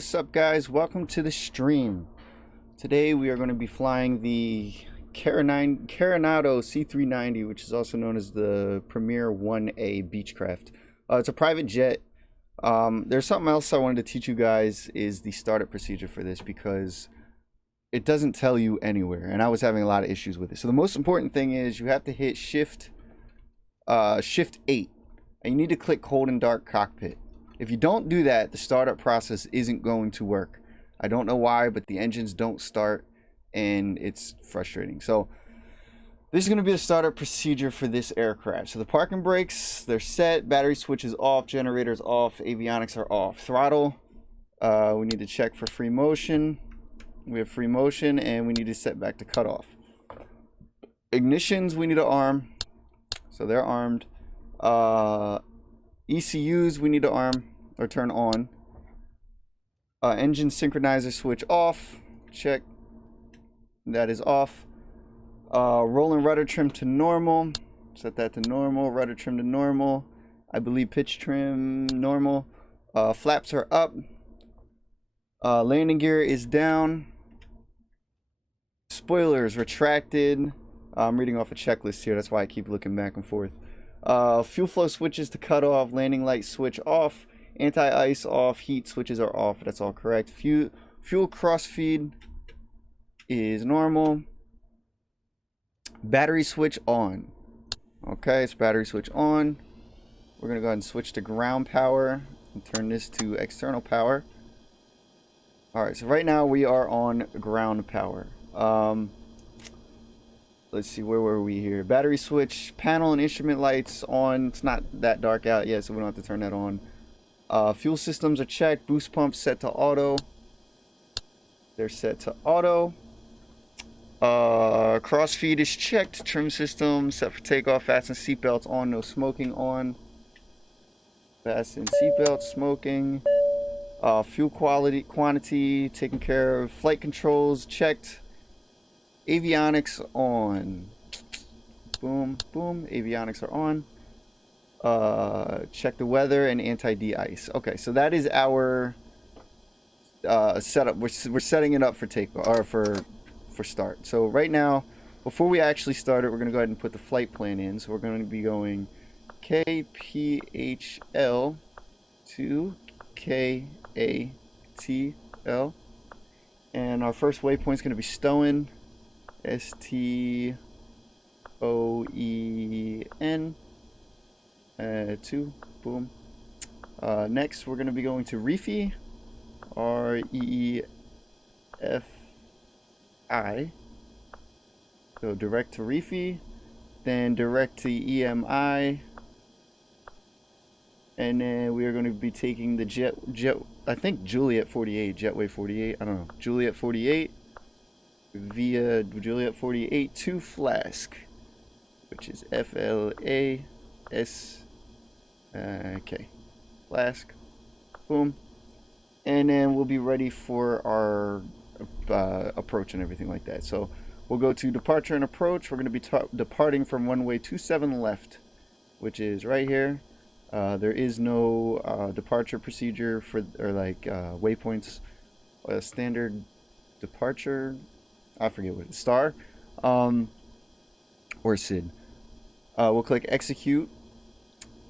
What's up, guys? Welcome to the stream. Today we are going to be flying the Carenado C390, which is also known as the Premier 1A Beechcraft. It's a private jet. There's something else I wanted to teach you guys is the startup procedure for this, because it doesn't tell you anywhere, and I was having a lot of issues with it. So the most important thing is you have to hit Shift 8, and you need to click Cold and Dark Cockpit. If you don't do that, the startup process isn't going to work. I don't know why, but the engines don't start, and it's frustrating. So this is going to be the startup procedure for this aircraft. So the parking brakes, they're set, battery switch is off, generators off, avionics are off. Throttle, we need to check for free motion. We have free motion, and we need to set back to cutoff. Ignitions, we need to arm. So they're armed. ECUs, we need to arm or turn on. Engine synchronizer switch off. Check. That is off. Rolling rudder trim to normal. Set that to normal. Rudder trim to normal. I believe pitch trim normal. Flaps are up. Landing gear is down. Spoilers retracted. I'm reading off a checklist here. That's why I keep looking back and forth. Fuel flow switches to cut off. Landing light switch off. Anti-ice off. Heat switches are off. That's all correct. Fuel cross feed is normal. Battery switch on. Okay, it's battery switch on. We're gonna go ahead and switch to ground power and turn this to external power. Alright, so right now we are on ground power. Let's see, where were we here? Battery switch, panel and instrument lights on. It's not that dark out yet, so we don't have to turn that on. Fuel systems are checked. Boost pumps set to auto. They're set to auto. Cross feed is checked. Trim system set for takeoff. Fasten seatbelts on. No smoking on. Fasten seatbelts. Smoking. Fuel quantity taken care of. Flight controls checked. Avionics on. Boom, boom. Avionics are on. Check the weather and anti-de-ice. Okay, so that is our setup. We're setting it up for takeoff or for start. So right now, before we actually start it, we're gonna go ahead and put the flight plan in. So we're going to be going KPHL to KATL, and our first waypoint is going to be Stowen. STOEN 2. Boom. Next we're going to be going to Reefy. REEFI. So direct to Reefy, then direct to EMI, and then we are going to be taking the jet I think Juliet 48, Jetway 48, I don't know, Juliet 48 via Juliet 48 to Flask, which is FLASK. Flask. Boom. And then we'll be ready for our approach and everything like that. So we'll go to departure and approach. We're going to be departing from runway 27 left, which is right here. There is no departure procedure for, or like waypoints. Standard departure, I forget what it is, star, or SID. We'll click execute.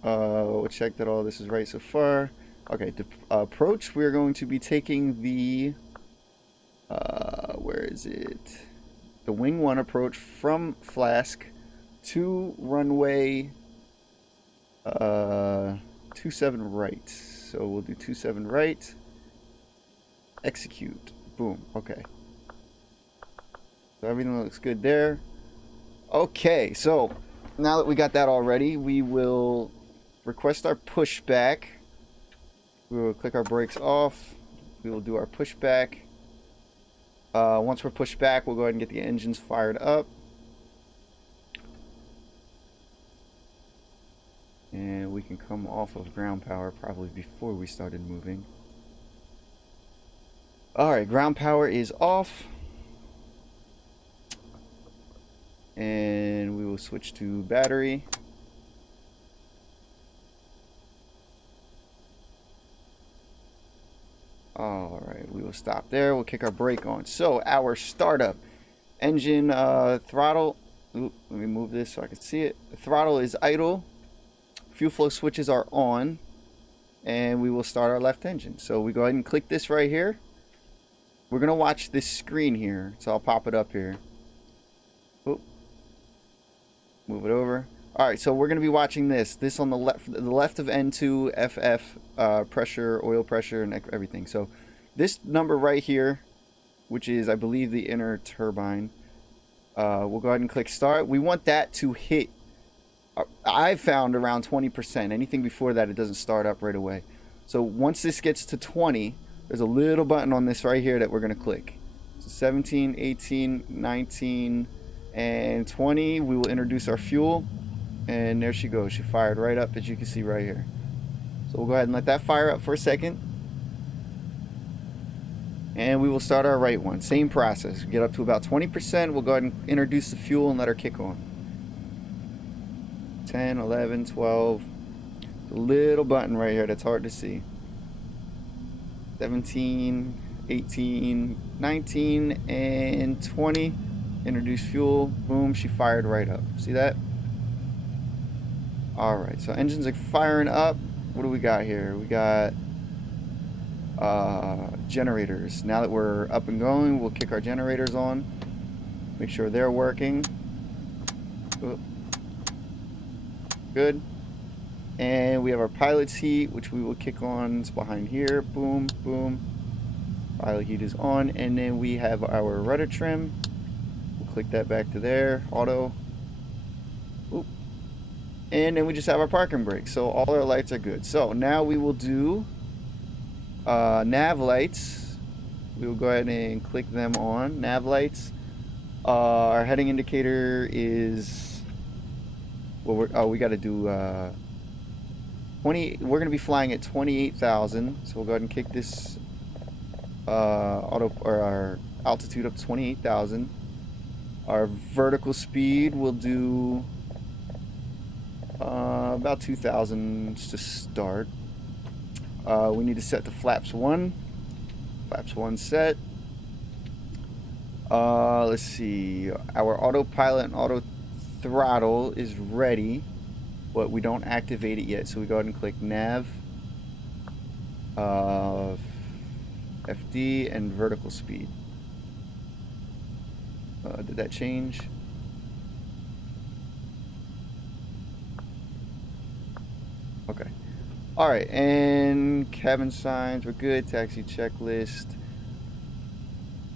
We'll check that all this is right so far. Okay, approach. We're going to be taking the where is it? The wing 1 approach from Flask to runway 27 right. So we'll do 27 right. Execute. Boom. Okay. So everything looks good there. Okay, so now that we got that all ready, we will request our pushback. We will click our brakes off. We will do our pushback. Once we're pushed back, we'll go ahead and get the engines fired up. And we can come off of ground power probably before we started moving. Alright, ground power is off. And we will switch to battery. All right, we will stop there. We'll kick our brake on. So our startup engine throttle. Ooh, let me move this so I can see it. The throttle is idle. Fuel flow switches are on, and we will start our left engine. So we go ahead and click this right here. We're gonna watch this screen here, so I'll pop it up here. Oop. Move it over. All right, so we're gonna be watching this. This on the left of N2 FF pressure, oil pressure, and everything. So this number right here, which is I believe the inner turbine. We'll go ahead and click start. We want that to hit. I've found around 20%. Anything before that, it doesn't start up right away. So once this gets to 20. There's a little button on this right here that we're going to click. So 17, 18, 19, and 20. We will introduce our fuel. And there she goes. She fired right up, as you can see right here. So we'll go ahead and let that fire up for a second. And we will start our right one. Same process. Get up to about 20%. We'll go ahead and introduce the fuel and let her kick on. 10, 11, 12. The little button right here that's hard to see. 17, 18, 19, and 20. Introduce fuel. Boom, she fired right up. See that? Alright, so engines are firing up. What do we got here? We got generators. Now that we're up and going, we'll kick our generators on. Make sure they're working. Oop. Good. And we have our pilot heat, which we will kick on. It's behind here. Boom, boom. Pilot heat is on. And then we have our rudder trim. We'll click that back to there. Auto. Oop. And then we just have our parking brake. So all our lights are good. So now we will do nav lights. We will go ahead and click them on. Nav lights. Our heading indicator is... Well, we got to do... 20. We're going to be flying at 28,000, so we'll go ahead and kick this our altitude up to 28,000. Our vertical speed will do about 2,000 to start. We need to set the flaps 1. Flaps 1 set. Let's see. Our autopilot and auto throttle is ready, but we don't activate it yet, so we go ahead and click nav, FD, and vertical speed. Did that change? Okay. Alright, and cabin signs, we're good. Taxi checklist.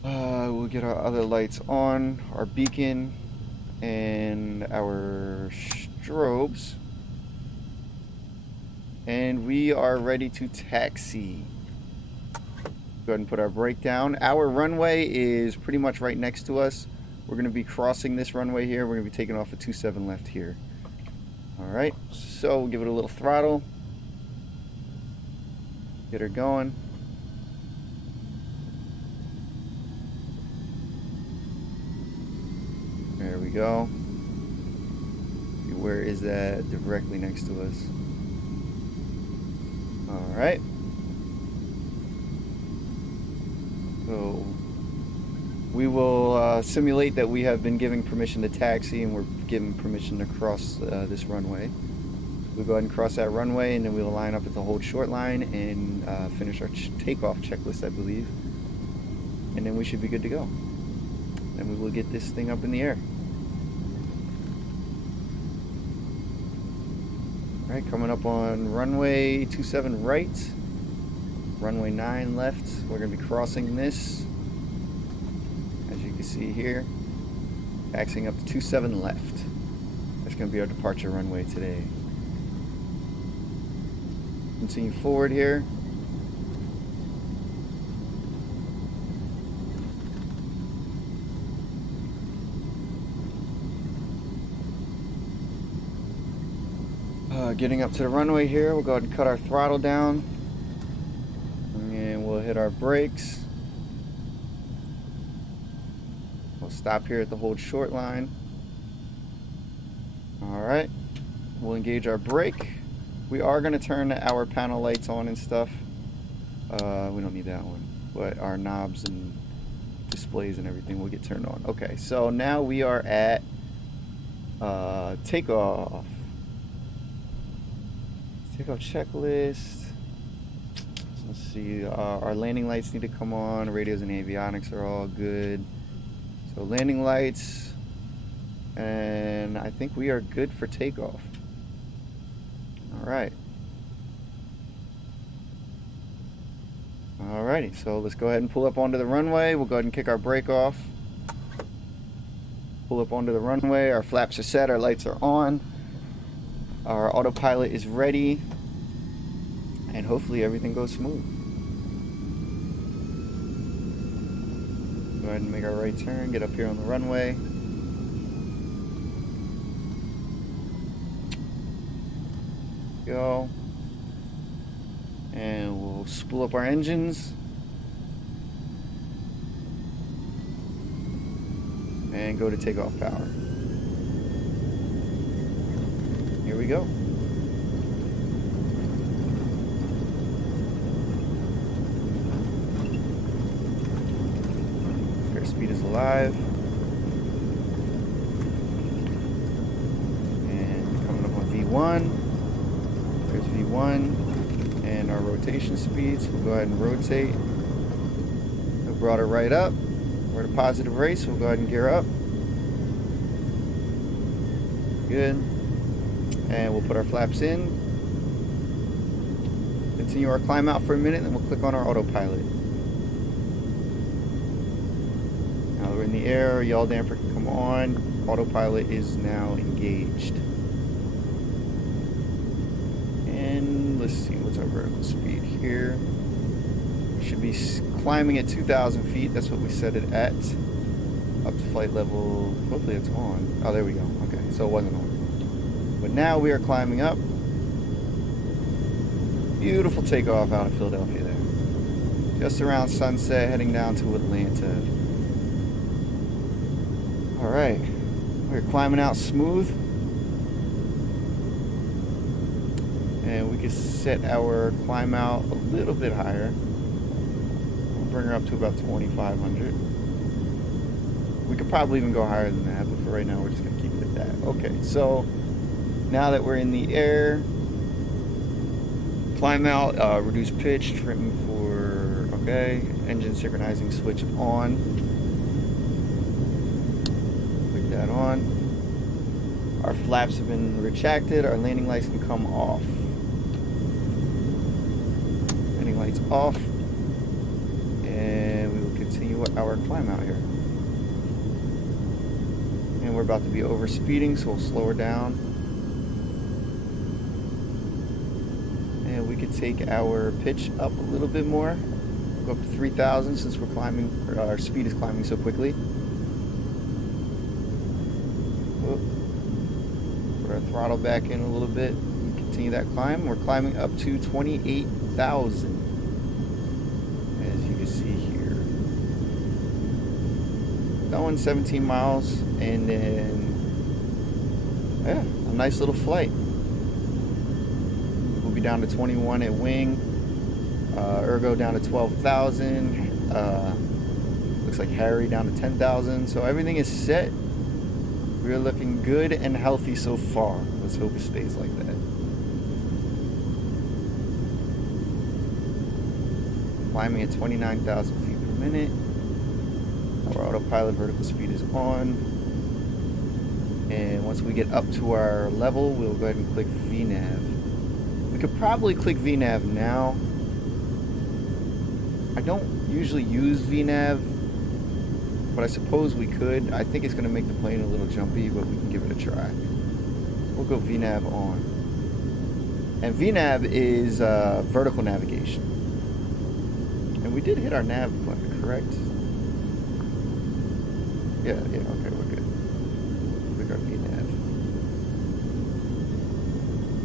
We'll get our other lights on, our beacon, and our strobes. And we are ready to taxi. Go ahead and put our brake down. Our runway is pretty much right next to us. We're going to be crossing this runway here. We're going to be taking off a 27 left here. Alright, so we'll give it a little throttle. Get her going. There we go. Where is that? Directly next to us. Alright. So we will simulate that we have been given permission to taxi, and we're given permission to cross this runway. We'll go ahead and cross that runway, and then we'll line up at the hold short line and finish our takeoff checklist, I believe. And then we should be good to go. And we will get this thing up in the air. Alright, coming up on runway 27 right, runway 9 left. We're going to be crossing this, as you can see here, taxiing up to 27 left. That's going to be our departure runway today. Continue forward here. Getting up to the runway here, we'll go ahead and cut our throttle down, and we'll hit our brakes. We'll stop here at the hold short line. Alright, we'll engage our brake. We are going to turn our panel lights on and stuff. We don't need that one, but our knobs and displays and everything will get turned on. Okay, so now we are at takeoff. Takeoff checklist. Let's see, our landing lights need to come on. Radios and avionics are all good. So landing lights, and I think we are good for takeoff. All right. Alrighty, so let's go ahead and pull up onto the runway. We'll go ahead and kick our brake off. Pull up onto the runway. Our flaps are set. Our lights are on. Our autopilot is ready. And hopefully everything goes smooth. Go ahead and make our right turn. Get up here on the runway. Go. And we'll spool up our engines. And go to takeoff power. Here we go. Airspeed is alive. And coming up on V1. There's V1. And our rotation speeds. We'll go ahead and rotate. We brought it right up. We're at a positive race. We'll go ahead and gear up. Good. And we'll put our flaps in. Continue our climb out for a minute, then we'll click on our autopilot. Now that we're in the air, yaw damper can come on. Autopilot is now engaged. And let's see, what's our vertical speed here? We should be climbing at 2,000 feet. That's what we set it at. Up to flight level. Hopefully it's on. Oh, there we go. Okay, so it wasn't on. But now we are climbing up. Beautiful takeoff out of Philadelphia there. Just around sunset, heading down to Atlanta. Alright, we're climbing out smooth. And we can set our climb out a little bit higher. We'll bring her up to about 2,500. We could probably even go higher than that, but for right now we're just going to keep it at that. Okay, so now that we're in the air, climb out, reduce pitch, trim for, okay, engine synchronizing switch on. Click that on. Our flaps have been retracted, our landing lights can come off. Landing lights off, and we will continue our climb out here. And we're about to be over speeding, so we'll slow her down. And we could take our pitch up a little bit more. Go up to 3,000 since we're climbing, or our speed is climbing so quickly. Put our throttle back in a little bit and continue that climb. We're climbing up to 28,000, as you can see here. Going 17 miles, and then, yeah, a nice little flight. We'll be down to 21 at wing, ergo down to 12,000, looks like Harry down to 10,000, so everything is set. We're looking good and healthy so far. Let's hope it stays like that. Climbing at 29,000 feet per minute. Our autopilot vertical speed is on. And once we get up to our level, we'll go ahead and click VNAV. We could probably click VNAV now. I don't usually use VNAV, but I suppose we could. I think it's going to make the plane a little jumpy, but we can give it a try. We'll go VNAV on. And VNAV is vertical navigation. And we did hit our nav button, correct? Yeah, okay, we're good. Click our VNAV.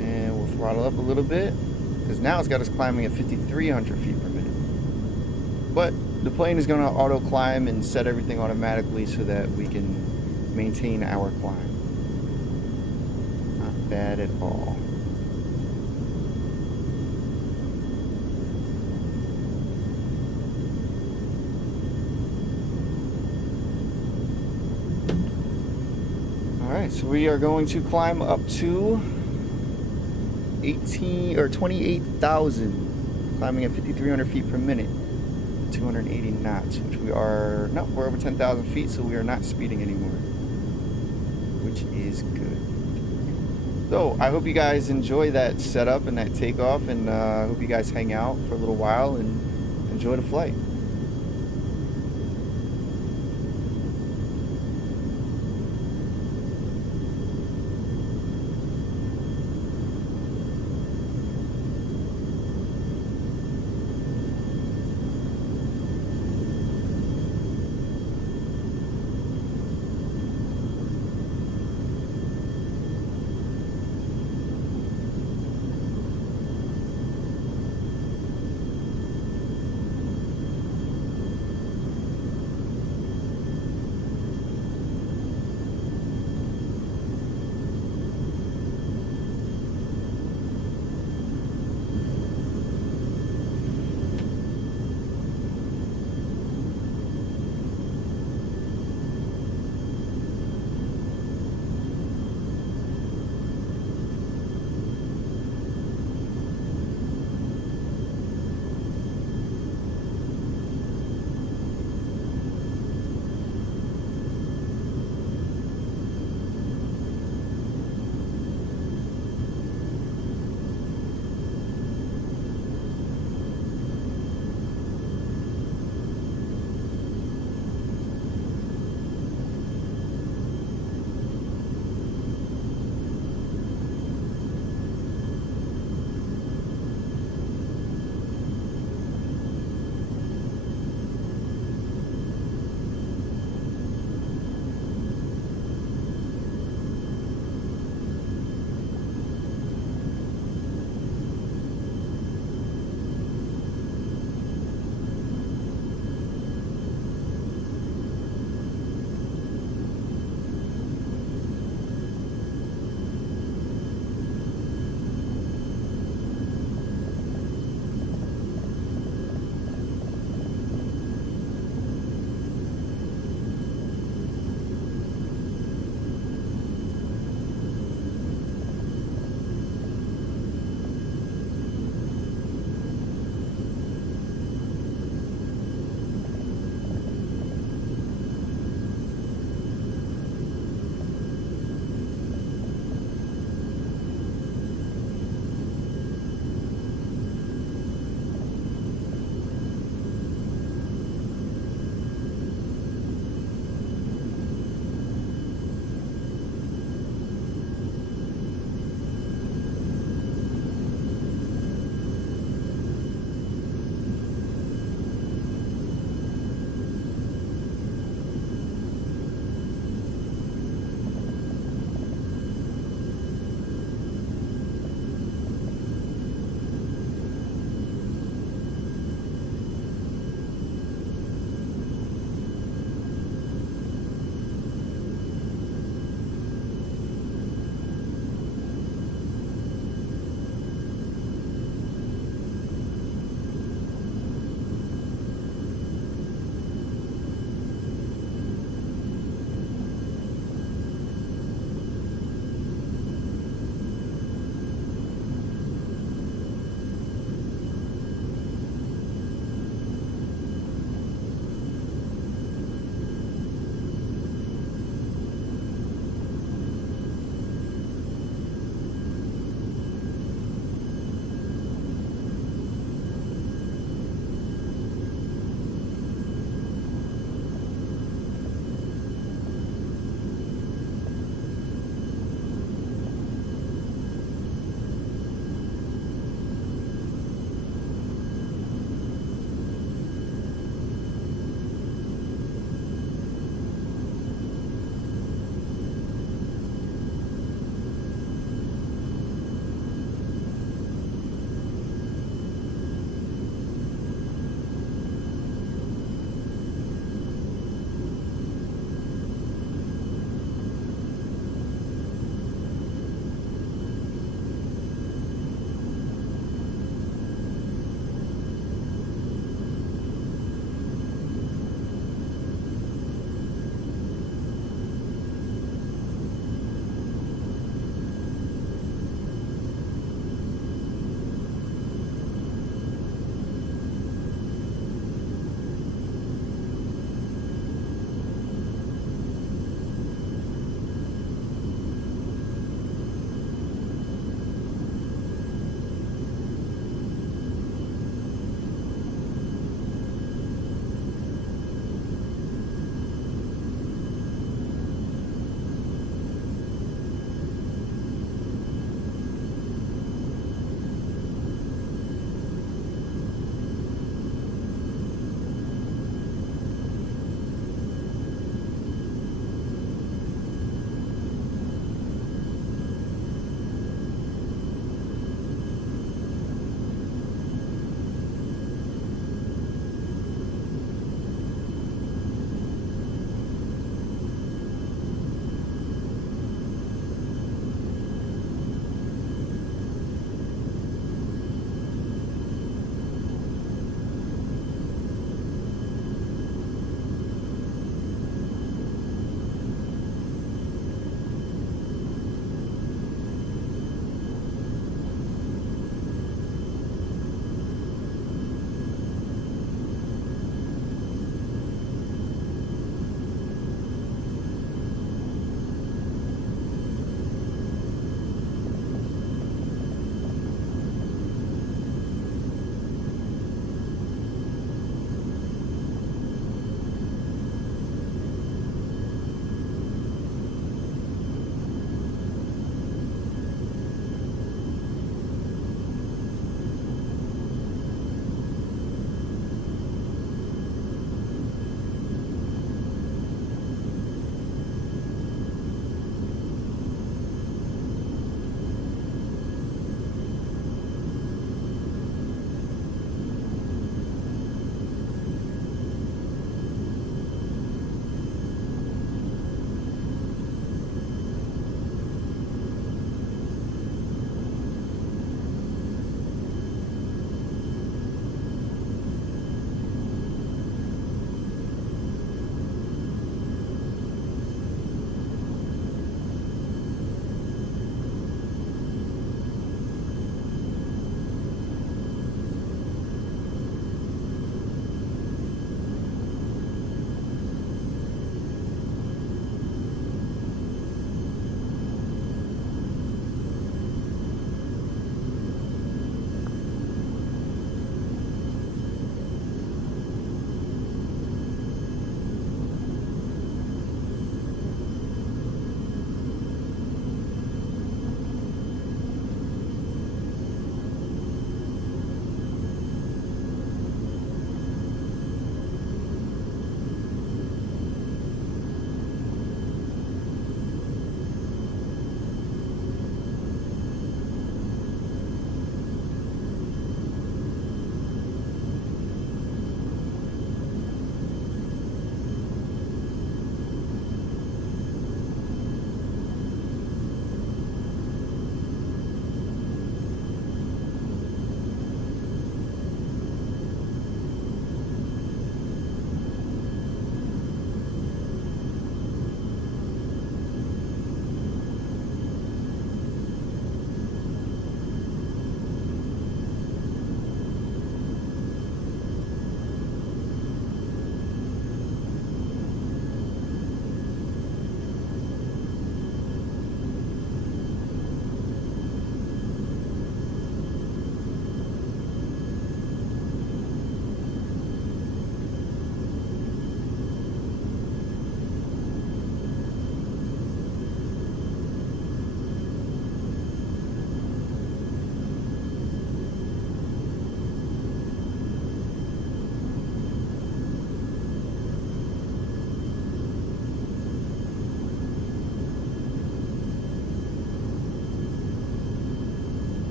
And we'll throttle up a little bit, because now it's got us climbing at 5,300 feet per minute. But the plane is going to auto climb and set everything automatically so that we can maintain our climb. Not bad at all. Alright, so we are going to climb up to 28,000, climbing at 5,300 feet per minute, 280 knots, which we're over 10,000 feet, so we are not speeding anymore, which is good. So I hope you guys enjoy that setup and that takeoff, and I hope you guys hang out for a little while and enjoy the flight.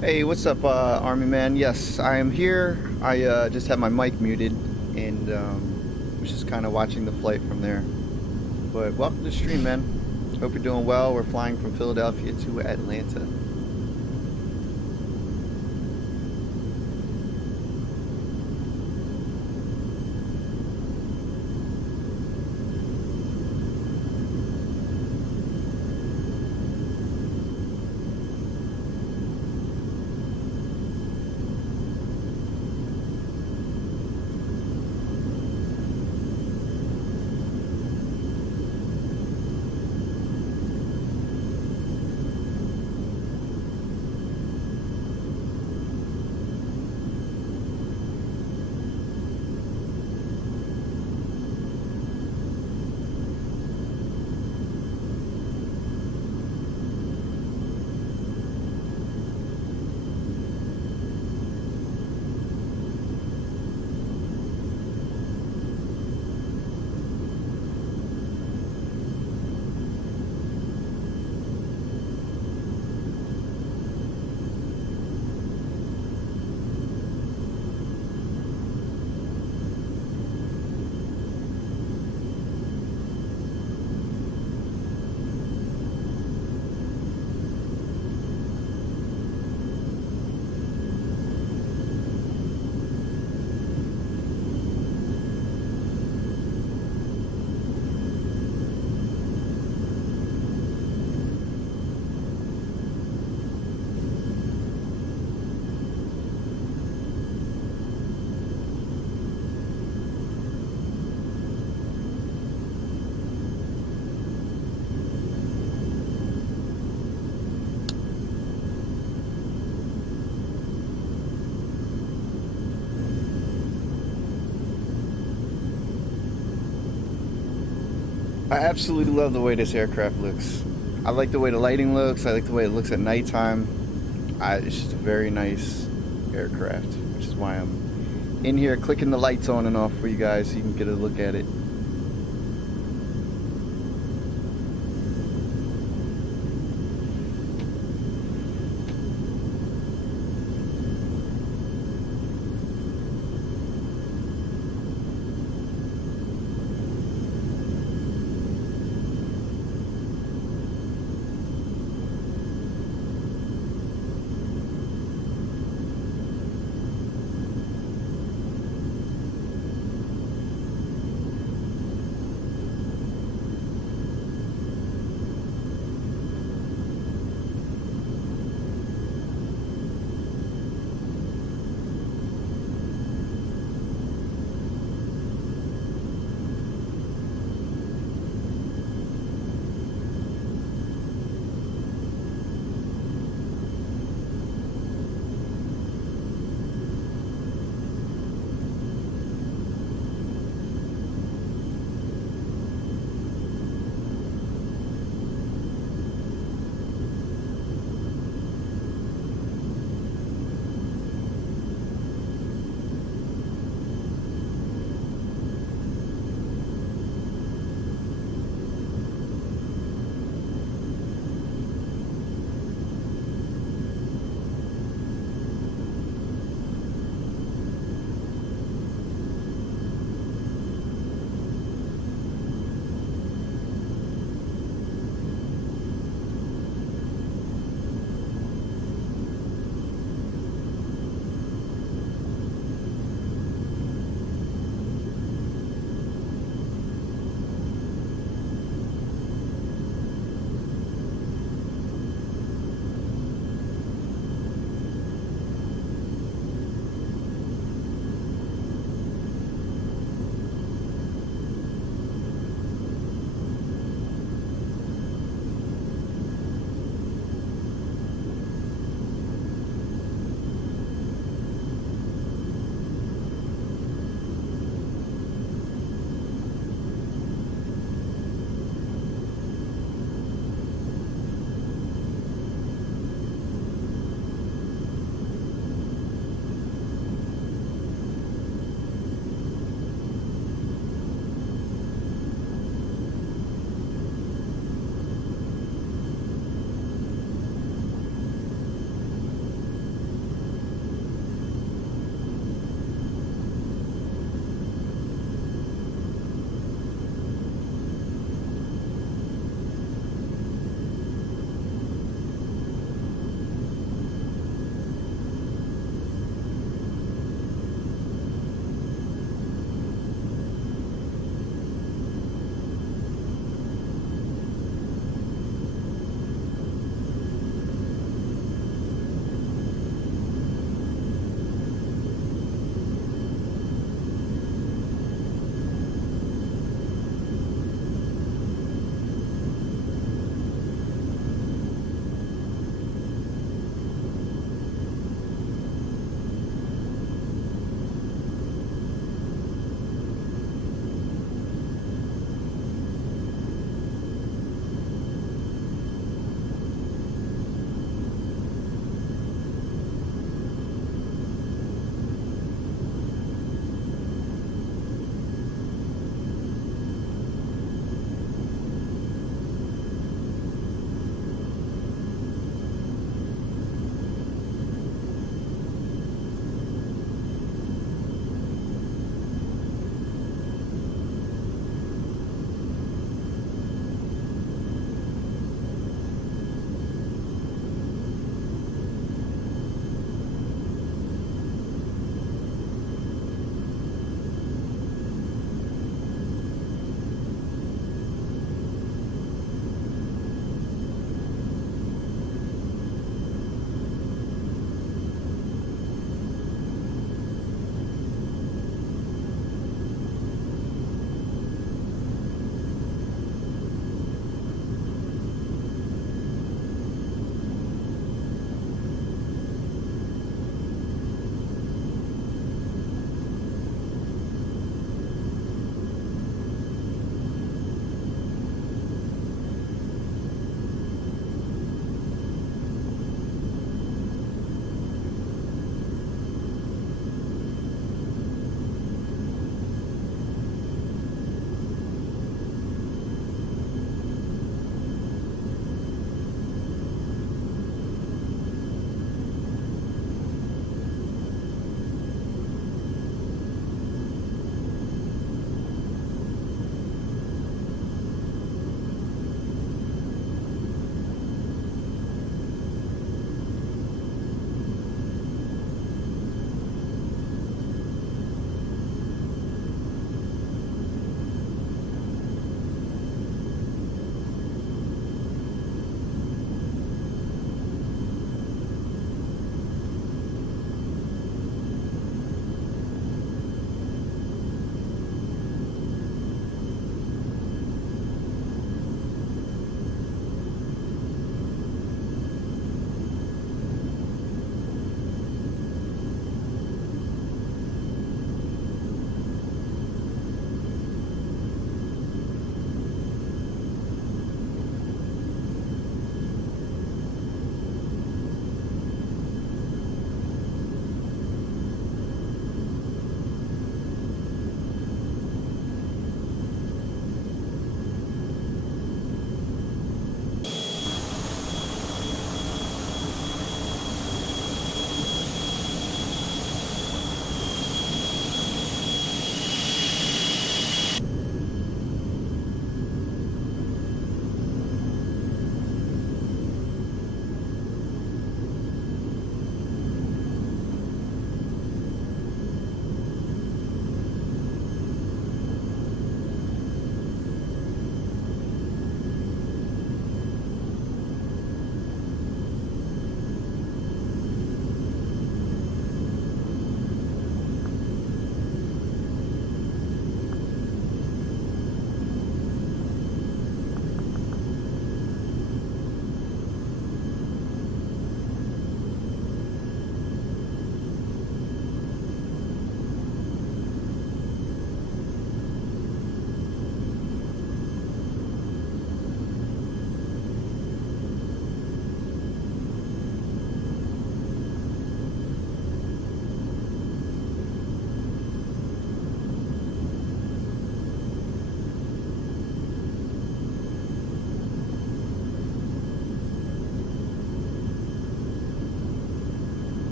Hey, what's up, Army Man? Yes, I am here. I just had my mic muted and was just kind of watching the flight from there. But welcome to the stream, man. Hope you're doing well. We're flying from Philadelphia to Atlanta. I absolutely love the way this aircraft looks. I like the way the lighting looks. I like the way it looks at nighttime. It's just a very nice aircraft, which is why I'm in here clicking the lights on and off for you guys so you can get a look at it.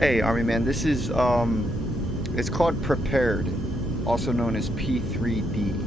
Hey, Army Man, this is it's called Prepared, also known as P3D.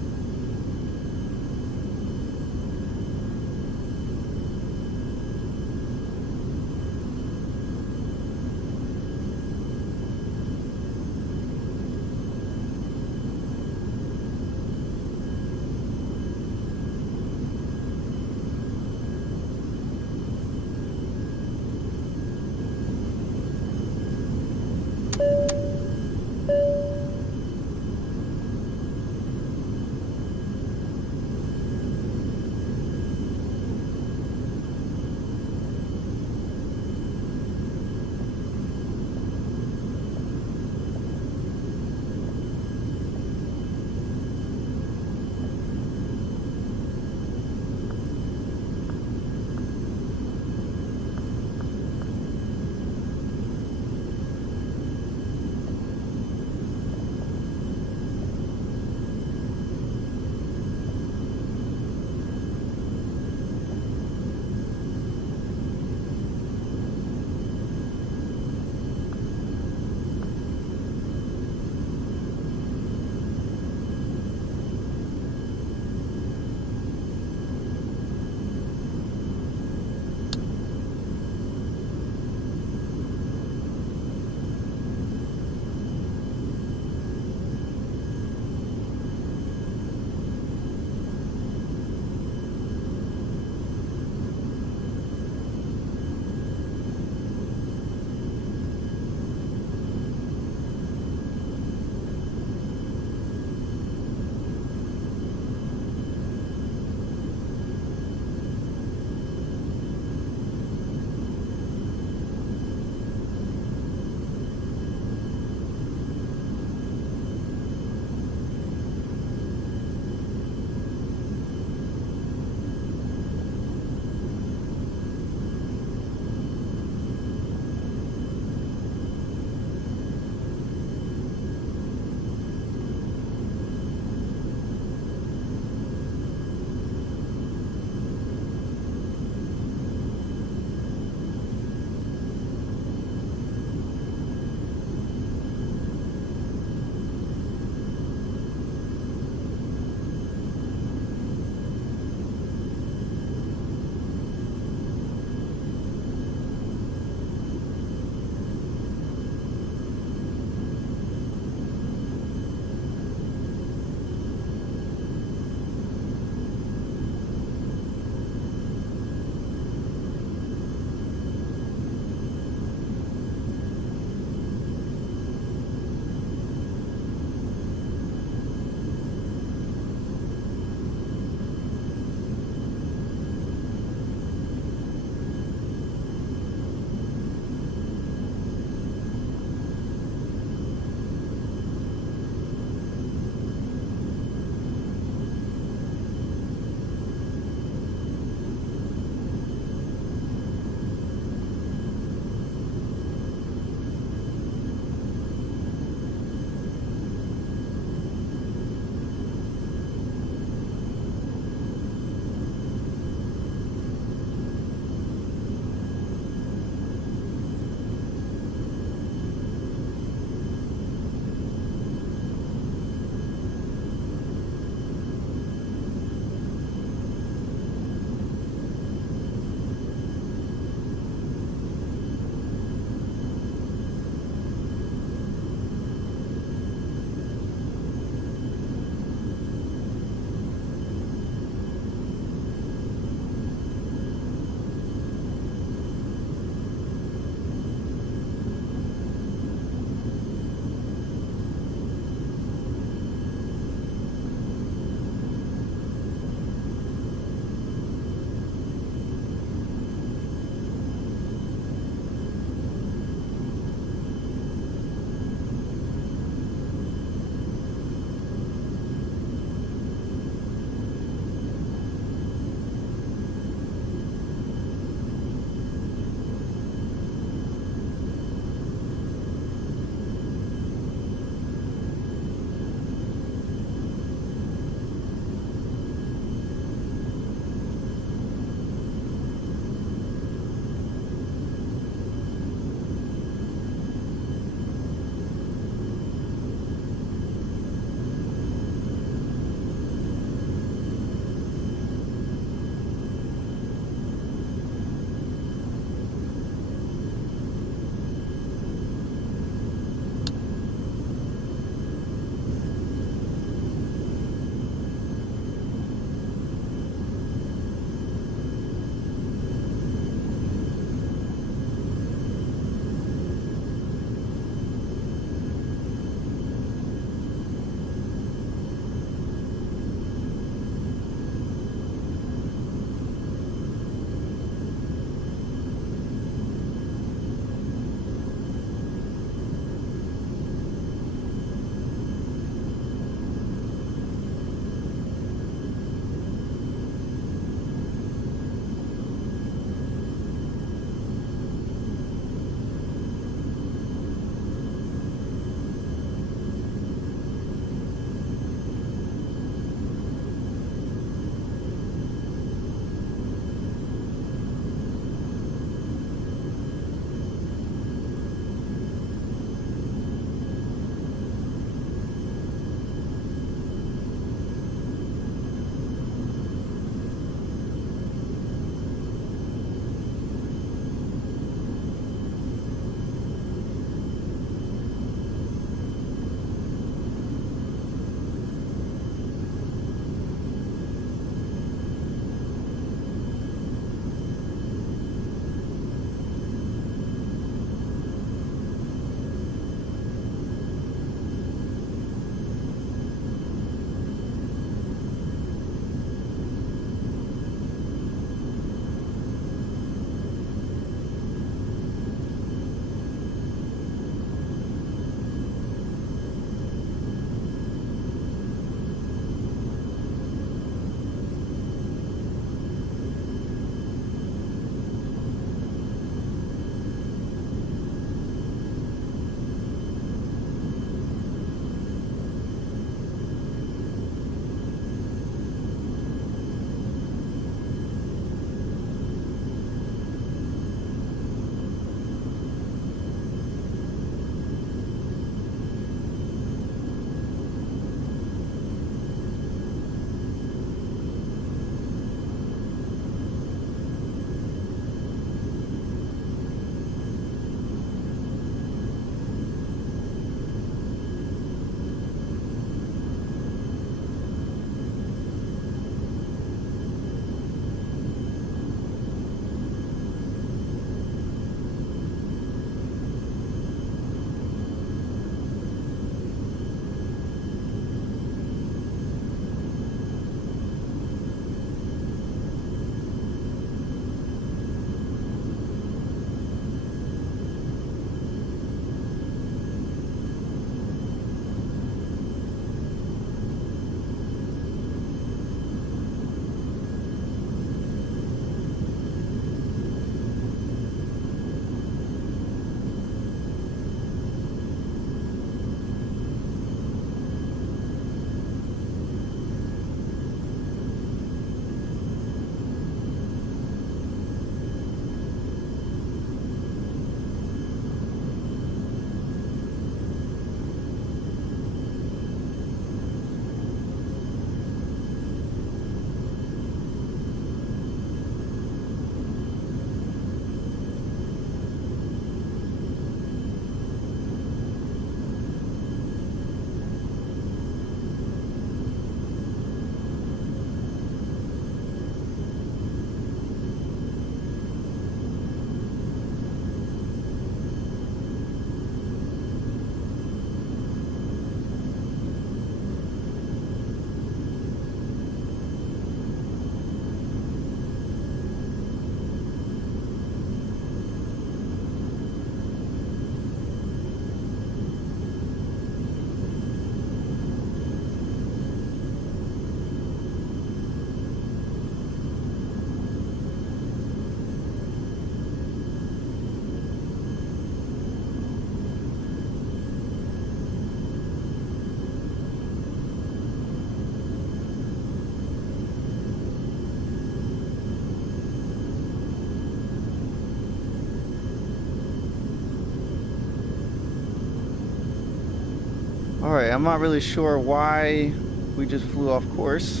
Alright, I'm not really sure why we just flew off course.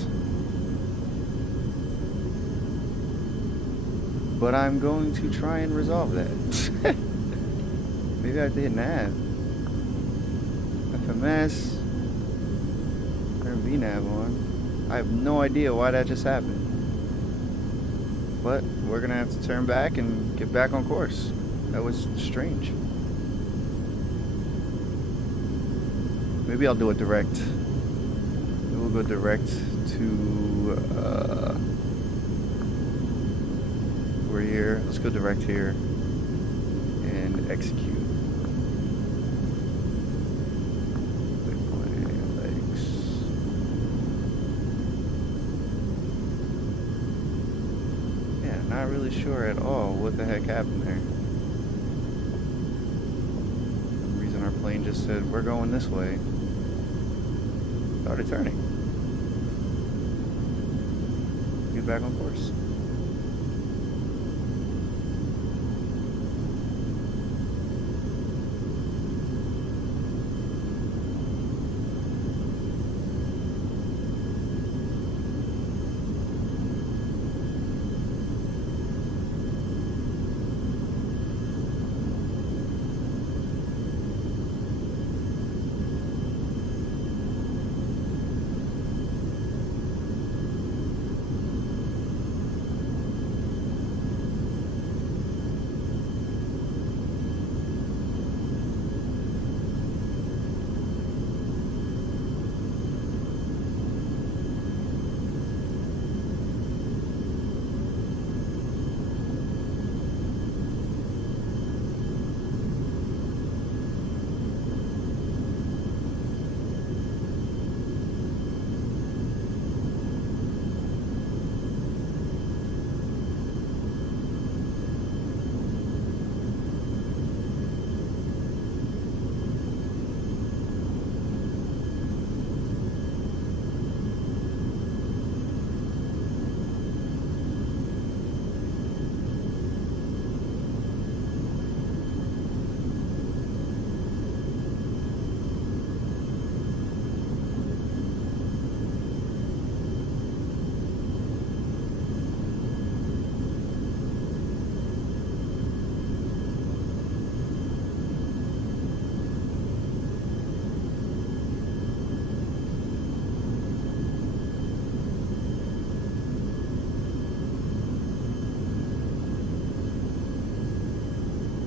But I'm going to try and resolve that. Maybe I have to hit nav. FMS. Turn VNav on. I have no idea why that just happened. But we're gonna have to turn back and get back on course. That was strange. Maybe I'll do it direct. Maybe we'll go direct to we're here. Let's go direct here and execute. Not really sure at all what the heck happened there. For some reason our plane just said we're going this way. Started turning. Get back on course.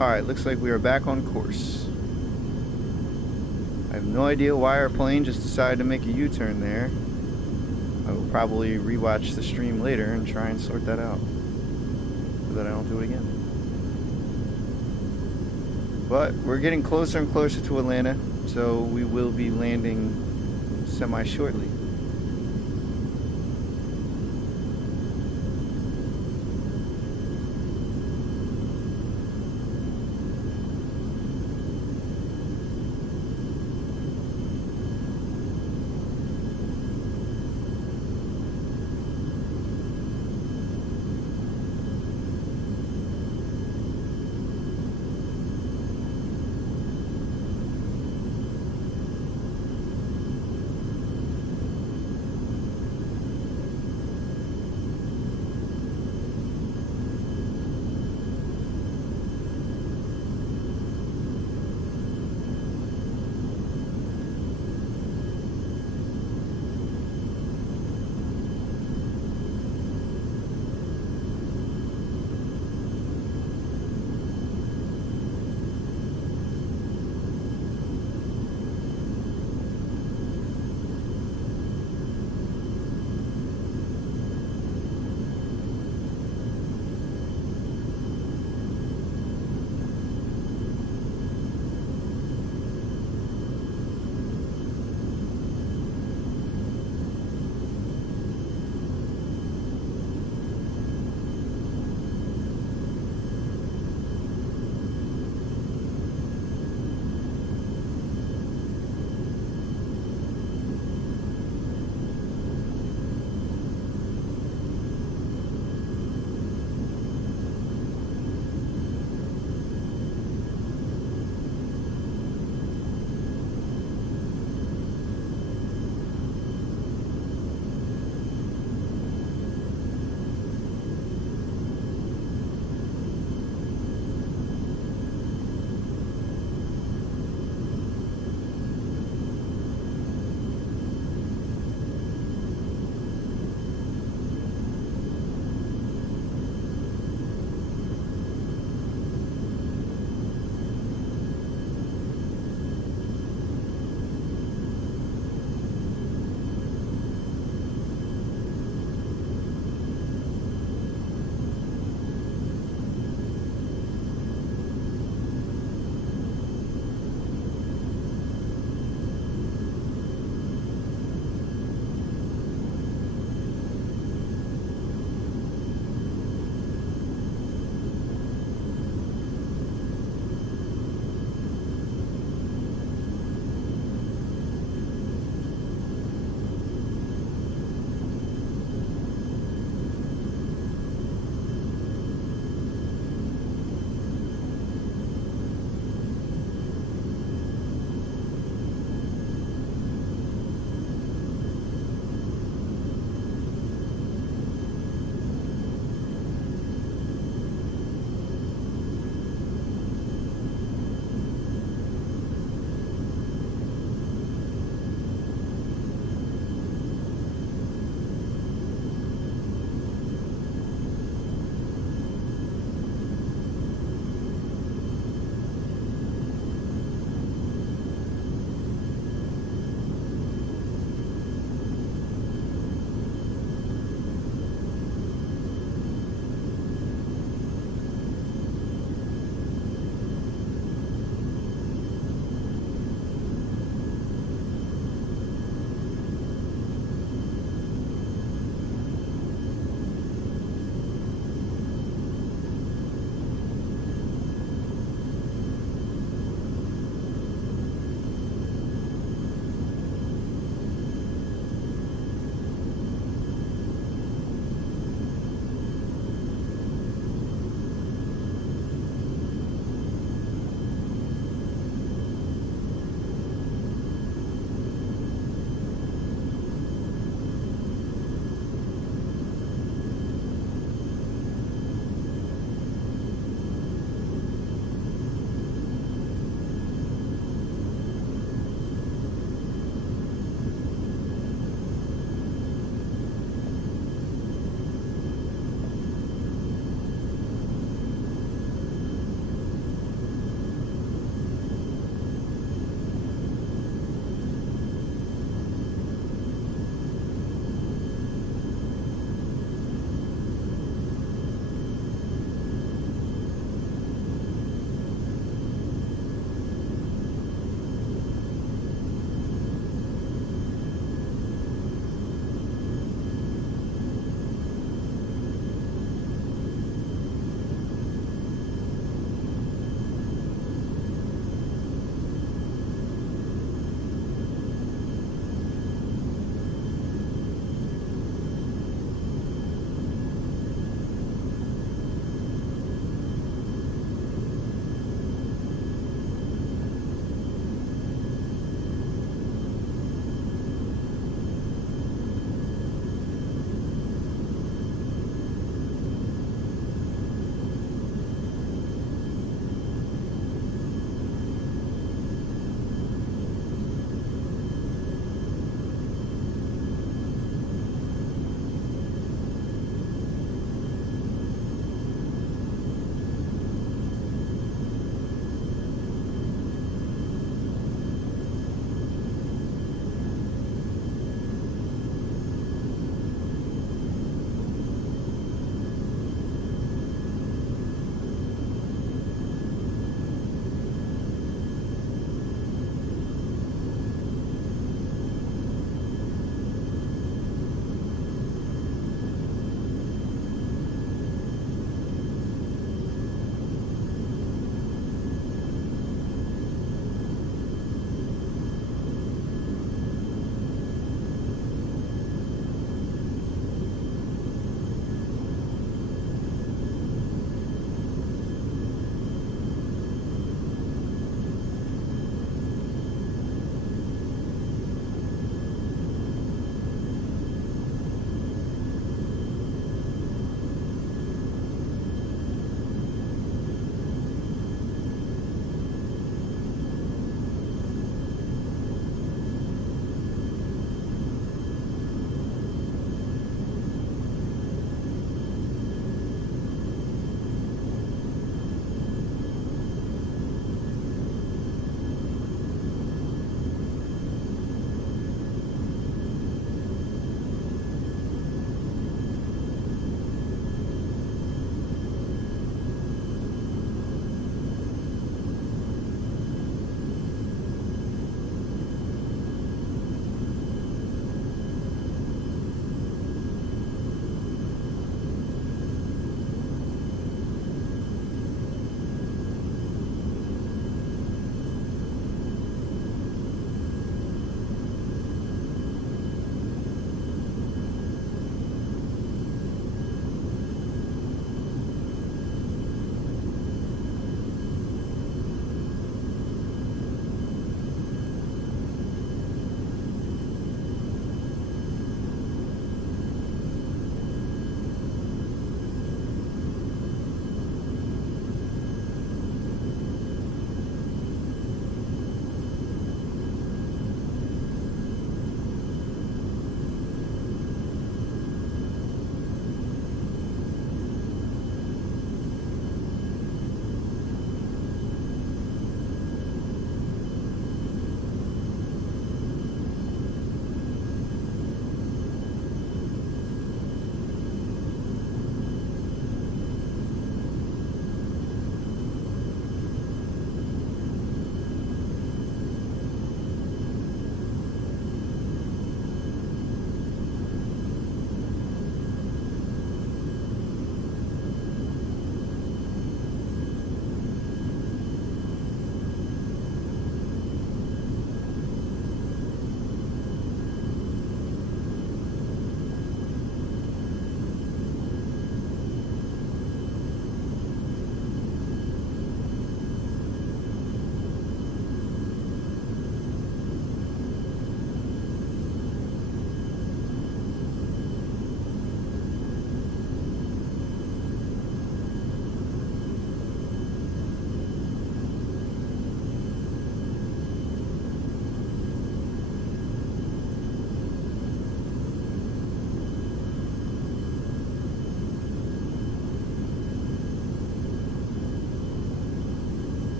Alright, looks like we are back on course. I have no idea why our plane just decided to make a U-turn there. I will probably rewatch the stream later and try and sort that out so that I don't do it again. But we're getting closer and closer to Atlanta, so we will be landing semi-shortly.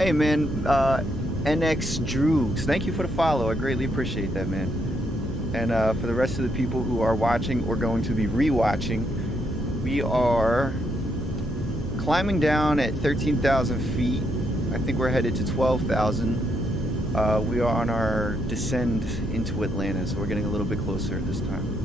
Hey man, NX Drews, thank you for the follow. I greatly appreciate that, man. And for the rest of the people who are watching or going to be rewatching, we are climbing down at 13,000 feet. I think we're headed to 12,000. We are on our descend into Atlanta, so we're getting a little bit closer this time.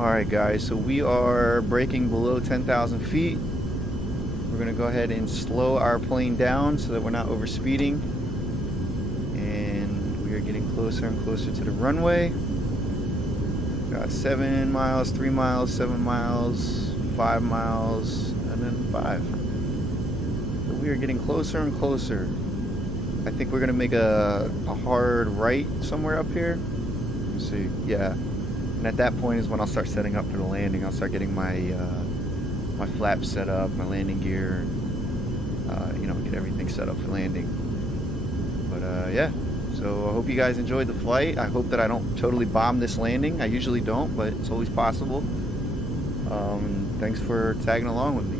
Alright guys, so we are breaking below 10,000 feet. We're going to go ahead and slow our plane down so that we're not over speeding. And we are getting closer and closer to the runway. Got 7 miles, 3 miles, 7 miles, 5 miles, and then 5. So we are getting closer and closer. I think we're going to make a hard right somewhere up here. Let's see, yeah. And at that point is when I'll start setting up for the landing. I'll start getting my my flaps set up, my landing gear, you know, get everything set up for landing. But yeah, so I hope you guys enjoyed the flight. I hope that I don't totally bomb this landing. I usually don't, but it's always possible. Thanks for tagging along with me.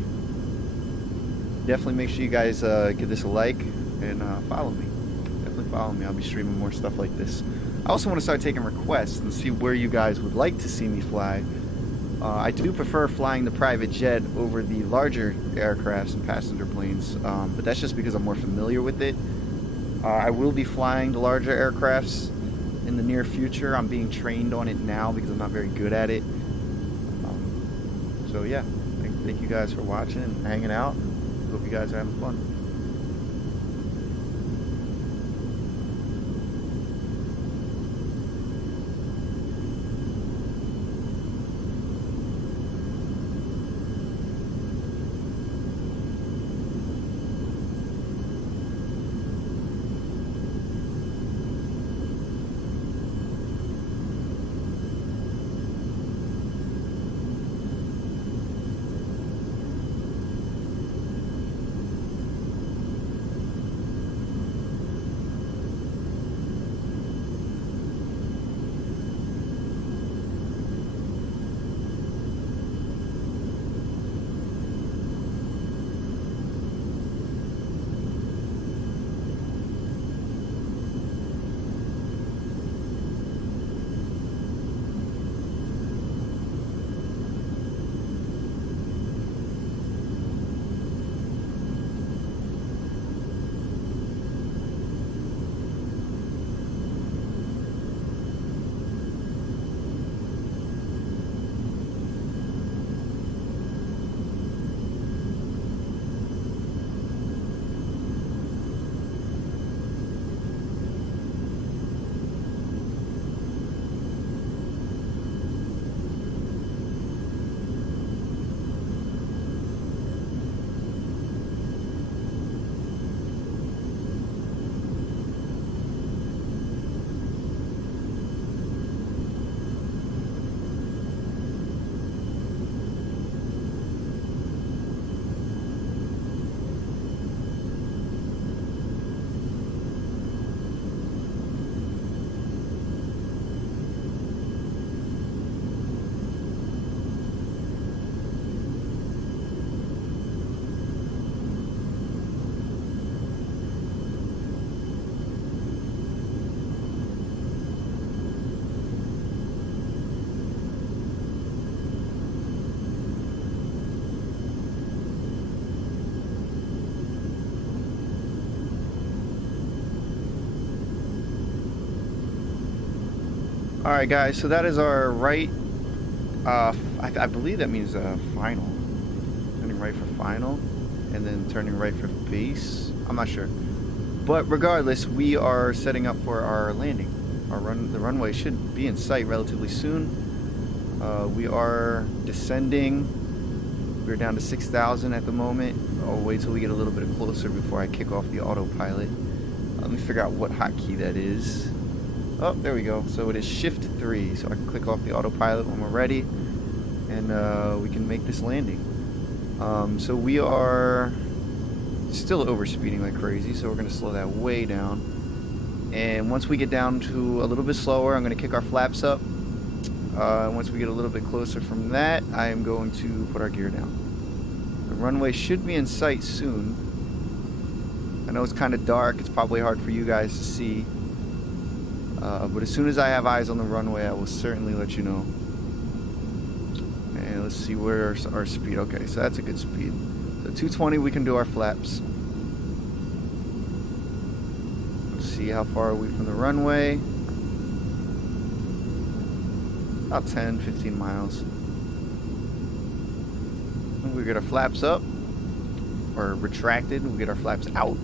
Definitely make sure you guys give this a like and follow me. Definitely follow me. I'll be streaming more stuff like this. I also want to start taking requests and see where you guys would like to see me fly. I do prefer flying the private jet over the larger aircrafts and passenger planes, but that's just because I'm more familiar with it. I will be flying the larger aircrafts in the near future. I'm being trained on it now because I'm not very good at it. So yeah, thank you guys for watching and hanging out. Hope you guys are having fun. Alright guys, so that is our right, I believe that means final. Turning right for final, and then turning right for base. I'm not sure. But regardless, we are setting up for our landing. The runway should be in sight relatively soon. We are descending. We're down to 6,000 at the moment. I'll wait till we get a little bit closer before I kick off the autopilot. Let me figure out what hotkey that is. Oh, there we go. So it is Shift 3. So I can click off the autopilot when we're ready, and we can make this landing. So we are still overspeeding like crazy, so we're going to slow that way down. And once we get down to a little bit slower, I'm going to kick our flaps up. Once we get a little bit closer from that, I am going to put our gear down. The runway should be in sight soon. I know it's kind of dark. It's probably hard for you guys to see. But as soon as I have eyes on the runway, I will certainly let you know. And let's see where our speed. Okay, so that's a good speed. So 220, we can do our flaps. Let's see how far are we from the runway. about 10, 15 miles. We get our flaps up, or retracted. We get our flaps out.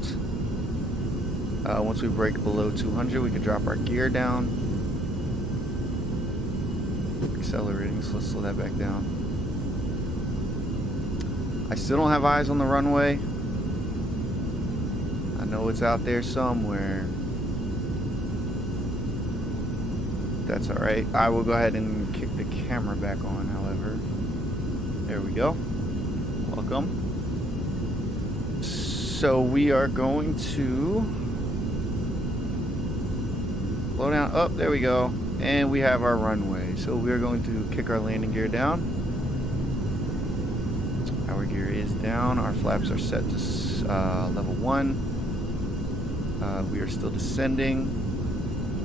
Once we break below 200, we can drop our gear down. Accelerating, so let's slow that back down. I still don't have eyes on the runway. I know it's out there somewhere. That's alright. I will go ahead and kick the camera back on, however. There we go. Welcome. So we are going to slow down. Oh, there we go. And we have our runway. So we are going to kick our landing gear down. Our gear is down. Our flaps are set to level 1. We are still descending.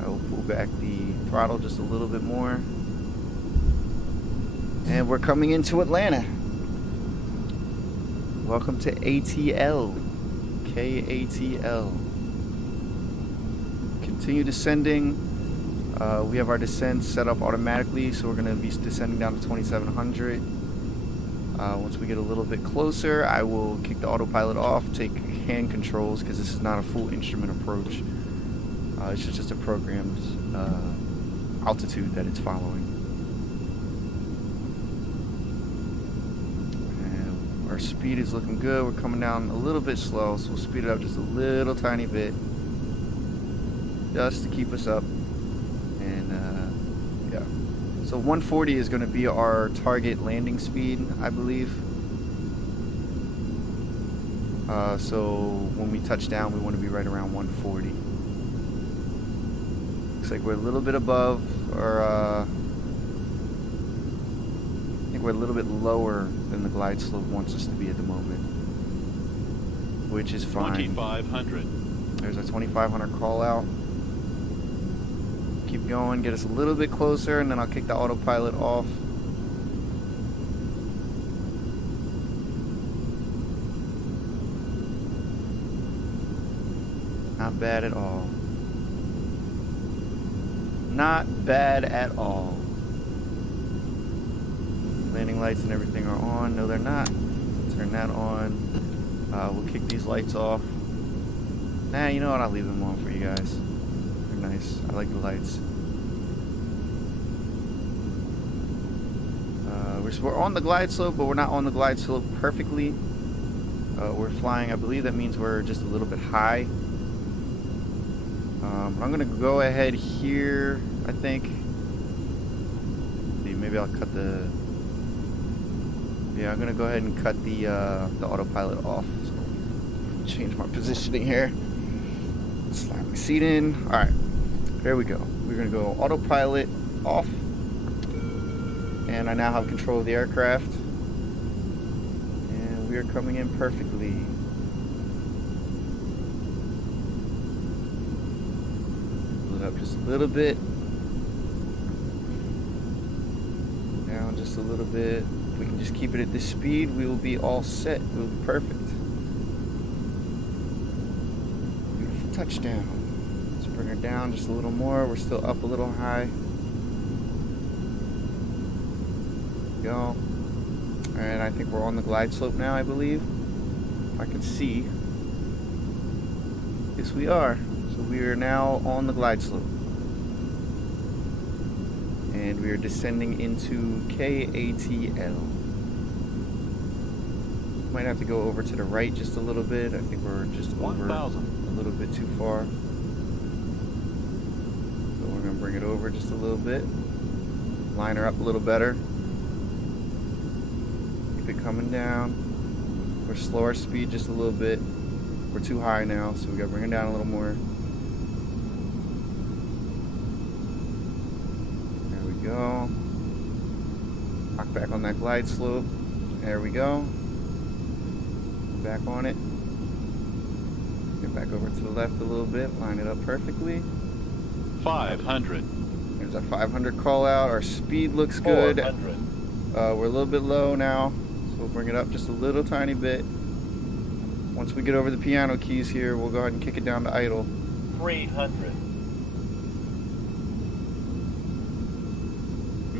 I will pull back the throttle just a little bit more. And we're coming into Atlanta. Welcome to ATL. KATL. Continue descending. We have our descent set up automatically, so we're going to be descending down to 2700. Once we get a little bit closer, I will kick the autopilot off, take hand controls, because this is not a full instrument approach. It's just a programmed altitude that it's following. And our speed is looking good. We're coming down a little bit slow, so we'll speed it up just a little tiny bit, just to keep us up. And yeah, so 140 is going to be our target landing speed, I believe. So when we touch down, we want to be right around 140. Looks like we're a little bit above, or I think we're a little bit lower than the glide slope wants us to be at the moment, which is fine. 2500. There's a 2500 call out. Keep going, get us a little bit closer, and then I'll kick the autopilot off. Not bad at all. Not bad at all. Landing lights and everything are on. No, they're not. Turn that on. We'll kick these lights off. Nah, you know what? I'll leave them on for you guys. They're nice. I like the lights. We're on the glide slope, but we're not on the glide slope perfectly. We're flying, I believe that means we're just a little bit high. I'm going to go ahead here, I think. Maybe I'll cut the... Yeah, I'm going to go ahead and cut the autopilot off. So change my positioning here. Slide my seat in. Alright, there we go. We're going to go autopilot off. And I now have control of the aircraft. And we are coming in perfectly. Up just a little bit, down just a little bit. If we can just keep it at this speed, we will be all set. We'll be perfect. Beautiful touchdown. Let's bring her down just a little more. We're still up a little high. There we go. Alright, I think we're on the glide slope now, I believe. If I can see. Yes, we are. So we are now on the glide slope. And we are descending into KATL. Might have to go over to the right just a little bit. I think we're just over 1,000. a little bit too far. So we're going to bring it over just a little bit. Line her up a little better. Keep it coming down. We're slow our speed just a little bit. We're too high now, so we got to bring it down a little more. There we go. Lock back on that glide slope. There we go. Back on it. Get back over to the left a little bit. Line it up perfectly. 500. There's our 500 call out. Our speed looks good. 400. We're a little bit low now, so we'll bring it up just a little tiny bit. Once we get over the piano keys here, we'll go ahead and kick it down to idle. 300.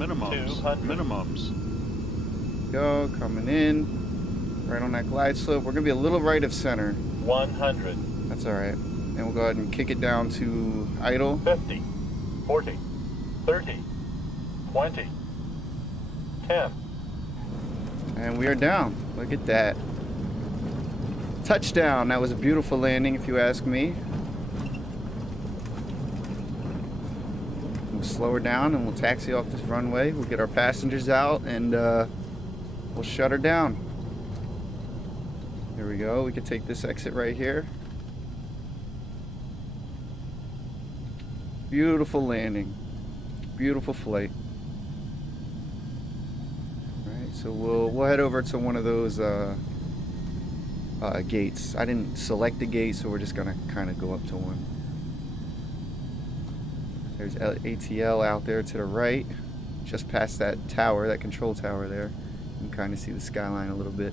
Minimums. 200. Minimums. Go, coming in. Right on that glide slope. We're going to be a little right of center. 100. That's alright. And we'll go ahead and kick it down to idle. 50. 40. 30. 20. 10. And we are down. Look at that. Touchdown. That was a beautiful landing, if you ask me. We'll slow her down and we'll taxi off this runway. We'll get our passengers out and we'll shut her down. Here we go. We can take this exit right here. Beautiful landing. Beautiful flight. Alright, so we'll head over to one of those gates. I didn't select a gate, so we're just gonna kind of go up to one. There's ATL out there to the right, just past that tower, that control tower there. You can kind of see the skyline a little bit.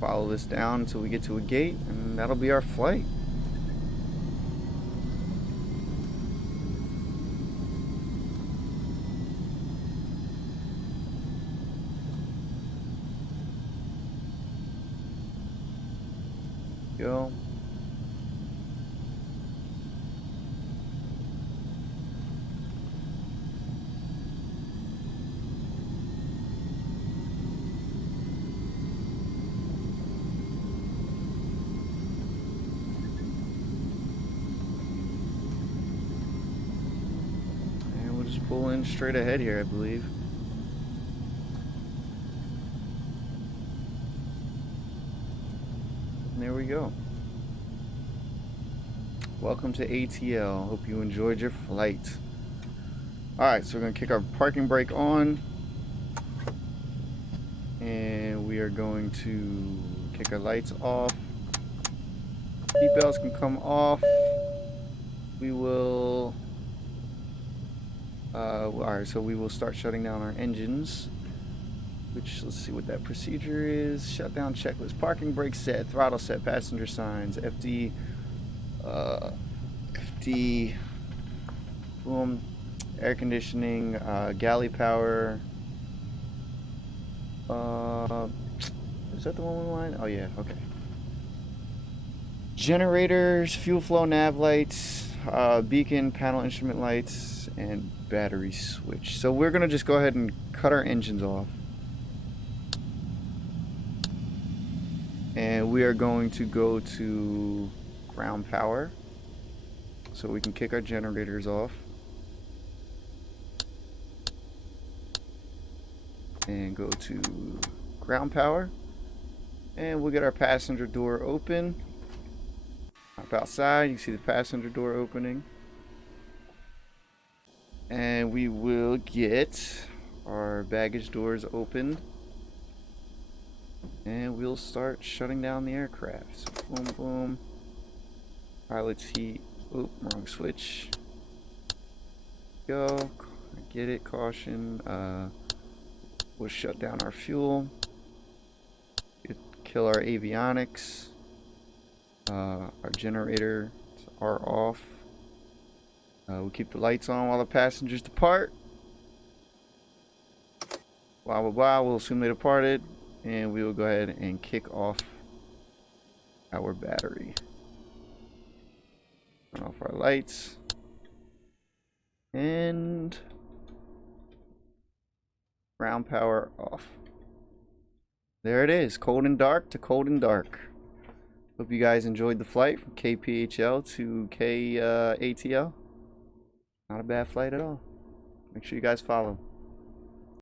Follow this down until we get to a gate, and that'll be our flight. Go. And we'll just pull in straight ahead here, I believe. There we go. Welcome to ATL. Hope you enjoyed your flight. Alright, so we're going to kick our parking brake on. And we are going to kick our lights off. Seat belts can come off. We will... Alright, so we will start shutting down our engines. Which, let's see what that procedure is. Shutdown checklist. Parking brake set. Throttle set. Passenger signs. FD. FD. Boom. Air conditioning. Galley power. Is that the one we want? Oh yeah, okay. Generators. Fuel flow nav lights. Beacon. Panel instrument lights. And battery switch. So we're going to just go ahead and cut our engines off. And we are going to go to ground power so we can kick our generators off. And go to ground power. And we'll get our passenger door open. Up outside, you can see the passenger door opening. And we will get our baggage doors opened. And we'll start shutting down the aircraft. So boom, boom. Pilot's heat. Oop, wrong switch. Go. Get it. Caution. We'll shut down our fuel. Kill our avionics. Our generators are off. We'll keep the lights on while the passengers depart. Blah, blah, blah. We'll assume they departed. And we will go ahead and kick off our battery. Turn off our lights. And ground power off. There it is. Cold and dark to cold and dark. Hope you guys enjoyed the flight from KPHL to KATL. Not a bad flight at all. Make sure you guys follow.